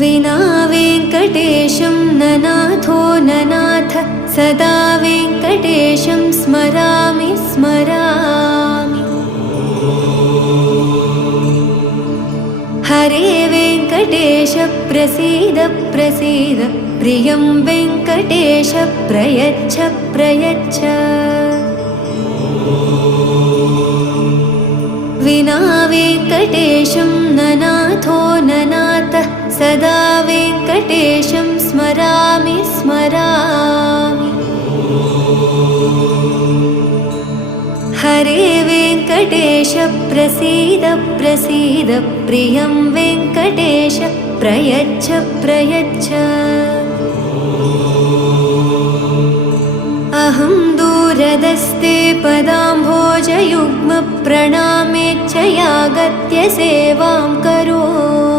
विना वेङ्कटेशं ननाथो ननाथ सदा वेङ्कटेशं स्मरामि स्मरामि। हरे वेङ्कटेश प्रसीद प्रसीद प्रियं वेङ्कटेश प्रयच्छ प्रयच्छ। विना वेङ्कटेशं ननाथो ननाथ सदा वेङ्कटेशं स्मरामि स्मरामि। हरे वेङ्कटेश प्रसीद प्रसीद प्रियं वेङ्कटेश प्रयच्छ प्रयच्छ। अहं दूरदस्ते पदाम्भोजयुग्म प्रणामेच्छयागत्य सेवां करोमि।